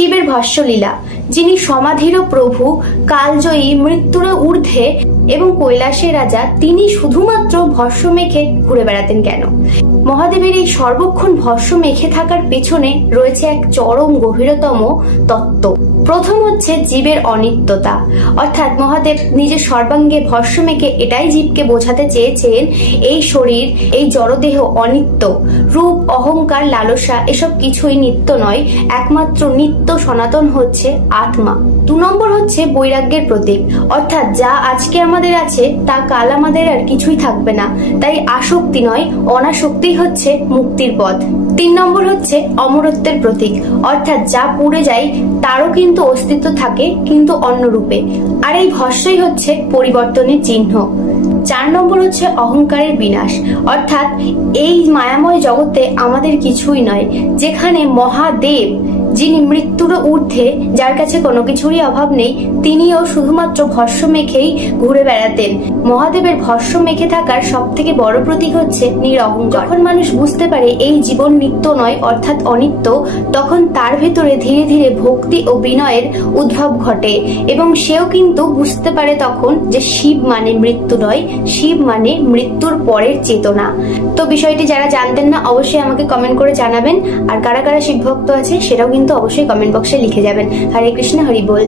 শিবের ভস্মলীলা, যিনি সমাধিরও প্রভু, কালজয়ী, মৃত্যুরও ঊর্ধ্বে এবং কৈলাসের রাজা, তিনি শুধুমাত্র ভস্ম মেখে ঘুরে বেড়াতেন কেন? মহাদেবের এই সর্বক্ষণ ভস্ম মেখে থাকার পেছনে রয়েছে এক চরম গভীরতম তত্ত্ব। প্রথম হচ্ছে জীবের অনিত্যতা, অর্থাৎ মহাদেব নিজের সর্বাঙ্গে ভস্ম মেখে এটাই জীবকে বোঝাতে চেয়েছেন এই শরীর, এই জড়দেহ অনিত্য। রূপ, অহংকার, লালসা এসব কিছুই নিত্য নয়, একমাত্র নিত্য সনাতন হচ্ছে আত্মা। 2 নম্বর হচ্ছে বৈরাগ্যের প্রতীক, অর্থাৎ যা আজকে আমাদের আছে তা কাল আমাদের আর কিছুই থাকবে না, তাই আসক্তি নয় অনাসক্তি হচ্ছে মুক্তির পথ। 3 নম্বর হচ্ছে অমরত্বের প্রতীক, অর্থাৎ যা পুড়ে যায় তারও কিন্তু অস্তিত্ব থাকে, কিন্তু অন্য রূপে, আর এই ভস্মই হচ্ছে পরিবর্তনের চিহ্ন। 4 নম্বর হচ্ছে অহংকারের বিনাশ, অর্থাৎ এই মায়াময় জগতে আমাদের কিছুই নয়, যেখানে মহাদেব, যিনি মৃত্যুর ঊর্ধ্বে, যার কাছে কোনো কিছুরই অভাব নেই, তিনিও শুধুমাত্র ভস্ম মেখেই ঘুরে বেড়াতেন। মহাদেবের ভস্ম মেখে থাকার সব থেকে বড় প্রতীক হচ্ছে নিরহংকার। যখন মানুষ বুঝতে পারে এই জীবন নিত্য নয়, অর্থাৎ অনিত্য, তখন তার ভেতরে ধীরে ধীরে ভক্তি ও বিনয়ের উদ্ভব ঘটে, এবং সেও কিন্তু বুঝতে পারে তখন যে শিব মানে মৃত্যু নয়, শিব মানে মৃত্যুর পরের চেতনা। তো বিষয়টি যারা জানতেন না অবশ্যই আমাকে কমেন্ট করে জানাবেন, আর কারা কারা শিব ভক্ত আছে সেটাও কিন্তু অবশ্যই কমেন্ট বক্সে লিখে যাবেন। হরে কৃষ্ণ, হরি বল।